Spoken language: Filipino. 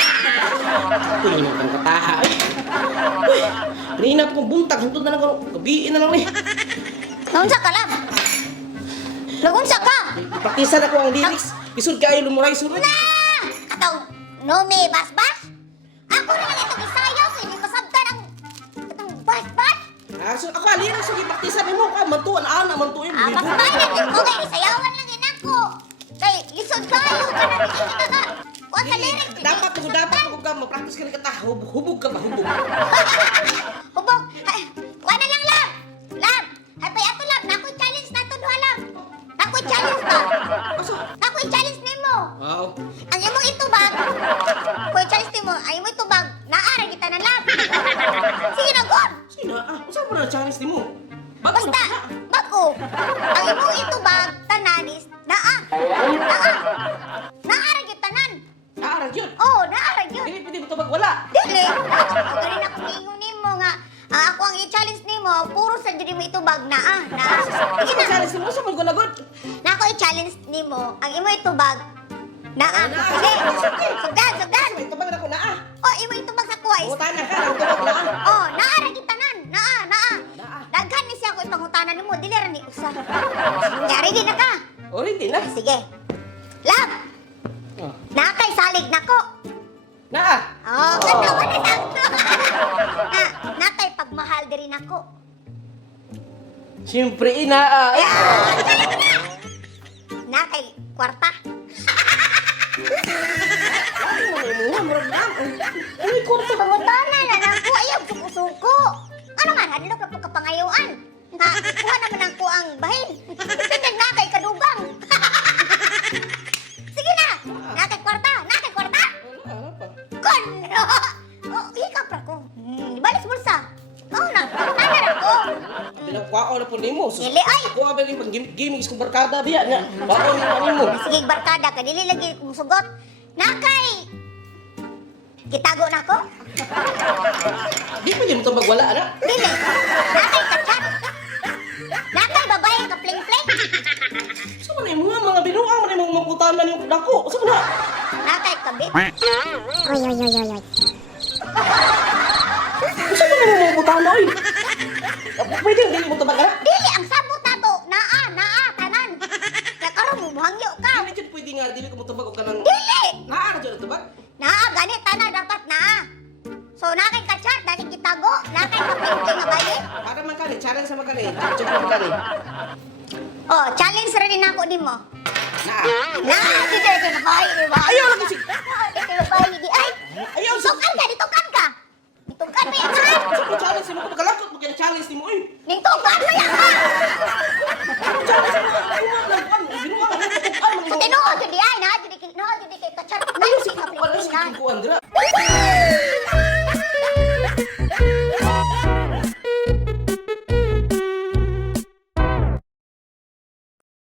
Ito naman kang kataha. Uy, kanina pa kong buntag. Hantod na lang ako. Gabiin na lang eh. Naunsa ka lang? Nagunsa ka? Praktisan ako ang lyrics. Isod kayo lumuray sunod. Na! Ataw, no me bas-bas? Ako naman itong isayaw, so hindi masabtan ang itong bas-bas. Ah, so ako alin ang sige praktisan mo ka. Mantuan, mantuin. Bas-bas na din ko, kaya isayawan lang yun ako. Kay, lisod kayo ka na rin. Kuha sa lyrics. Dapat mo ka. Mapraktis ka na kata. Hubog ka ba? Hubog. Hubog. Kuha na lang, Lab. Lab. Ay, pay ato, Lab. Nako'y challenge na ito, duha, Lab. Nako'y challenge na. Aso? Nako'y challenge ni mo. Wow. Ang imong itubag, kuya Charles Timo, ang imong itubag, naara kita na lab. Sige na, God. Sino? Saan mo na challenge ni mo? Bago Basta, na. bako. Ang imong itubag, tananis, naa. Naara kita tanan. Naarag yun. Oo, naara yun. Hindi pwede mo ito wala. Dili. Galing ako ingon nimo nga, ako ang i-challenge nimo, puro sa diri mo itubag, naa. Sige na. Challenge ni mo sa mga gulagod. Na ako i-challenge nimo, ang imong itubag, naa. Sige. Sugdan. Ito ba na ako na Oh, imong itubag sa kuwais. Utana ka. Ang tawag na Oh, naara kita nan. Naa. Daghan ni siya ko ipangutanan nimo, dili ra ni usa. Yari din na ka. O, hindi na. Sige. Lab, Oh. nakay salig nako. Na Oh, kana wala sakto. Nakay pagmahal diri nako. Siyempre, ina. Nakay kwarta. Ano yung kurto? Pangutanan na nako ayaw suko-suko. Ano man, hadlok na pagkapangayuan. Kuha naman ang kuang bahin. Pinag nakay kadugang. Sige na. Nakay kwarta. Ano pa? Kono! Oh, hikap ra ko. Balis bulsa. Oh na, tanan ako. Pinagkwao na po ni mo. Dili ay. Ako nga ba yung pag-gaming kong barkada biya nga. Bako yung ano mo. Sige barkada ka, dili lagi kong sugot. Nakay. Kitago na ko? Di pwede mo ito magwala, ana. Dili. Nakay kachat. Nakay babae ka fling-fling. Sa man yung mga binuang, man yung mga makutanan yung dako. Sa man na? Nakay kabit. Oy. Sa man yung mga makutanan, oy? Pwede hindi mo ito magala? Dili ang sabot nato. Naa, tanan. Nakaroon mo buhangyo ka. Hindi dyan pwede nga, dili ko mo tabag o ka ng... Dili. Naara dyan ito ba? Naa, ganit tanan dapat naa. So nakay kachat, dali kitago. Nakay ka fling-fling nga bayi. Para man kani, challenge sa mga kani. Check mo kani. Oh, challenge rin ako nimo. Naa. Dito na bahay, di ba? Ayaw lang kasi. Dito na bahay, di ay. Ayaw sa... Ditukan ka. Ditukan mo yan, ha? Sa challenge mo, kung magalakot mo kaya challenge ni mo, oy. Ditukan mo yan, ha? Challenge mo, ay nga, nagpan. Binuang, ay mo. So, tinuod yun, di ay, na? Jadi kay kachat. Ayaw si Kuan, si Kuan, dira.